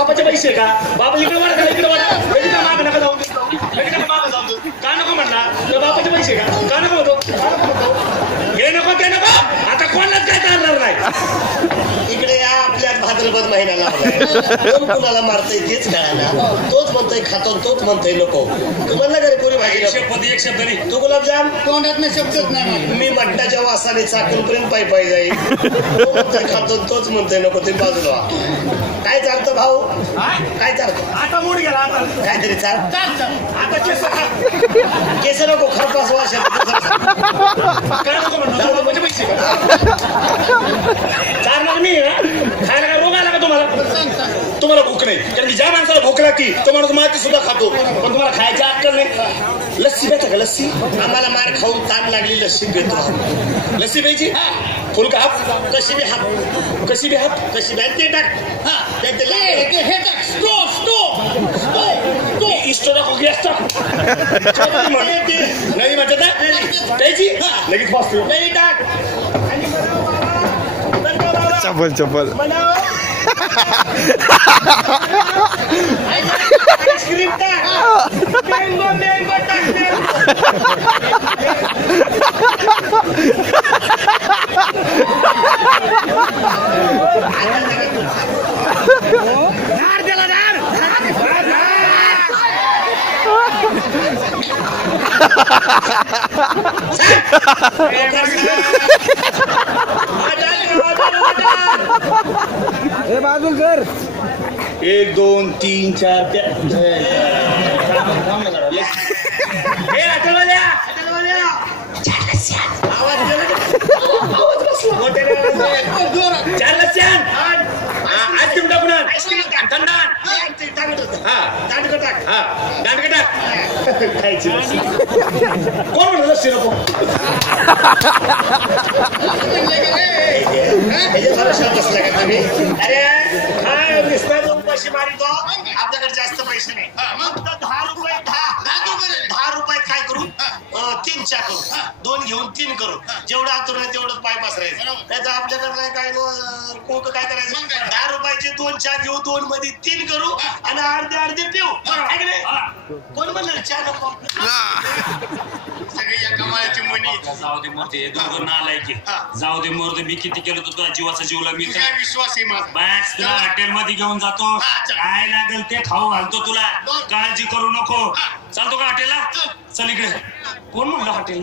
बापाचे पैसे का बाबा इकडे वाढा इकडे वाढा माग नका जाऊ माग जाऊ का नको म्हणला तर बापाचे पैसे का नको होतो हे नको ते नको आता कोणालाच काय चालणार नाही इकडे या आपल्या भाद्रपद महिना लागलाय कोण कुणाला मारतय तेच कळाला तोच म्हणतोय खातो तोच म्हणतोय नको तू म्हणला का रे पुरी भाजी शब्द एक शब्द नाही तू गुलाबजाम तोंडात शब्दच नाही मी मट्टाच्या वासाने चाकूनपर्यंत पाय जाईल खातो तोच म्हणतोय नको ते बाजूला काय चालतं भाऊ काय चालतं आता मूड गेला आता काहीतरी चाल आता केस नको खरपास वाश काय नको म्हणतो म्हणजे पैसे चालणार मी खायला काय रोग आला का तुम्हाला भूक नाही कारण की ज्या माणसाला भूक लागती तो माणूस माती सुद्धा खातो पण तुम्हाला खायची अक्कल नाही लस्सी प्यायचा का लस्सी आम्हाला मार खाऊन ताण लागली लस्सी पितो लस्सी प्यायची फुल का हाफ कशी बी हाफ कशी बी ते टाक हे टाक स्टो इष्टो टाकू गॅस टाक नाही म्हणतात प्यायची लगेच बसतो नाही टाक चप्पल आईस्क्रीम टाक मँगो बाजू कर 1 2 3 4 कोण म्हणलं लस्सी नको अरे काय दिसतात उपाशी मारितो आपल्याकडे जास्त पैसे नाही मग 10 रुपये काय करू 3 च्या करू 2 घेऊन 3 करू जेवढं आतुर आहे तेवढंच पाय पसरायचं त्याचं आपल्याकडे काय कोक काय करायचं 10 रुपयाचे 2 च्या घेऊ 2 मध्ये 3 करू आणि अर्धे पिऊ कोण म्हणलं चहा नको सगळी या कमाळाची मनी जाऊ दे मोठे दोघं नालायकी जाऊ दे मोरदे मी किती केलं तर तुझ्या जीवाचा जीवला मी काय विश्वास आहे माझा बस तुला हॉटेल मध्ये घेऊन जातो काय लागेल ते खाऊ घालतो तुला काळजी करू नको चालतो का हॉटेलला चल इकडे कोण म्हणलं हॉटेल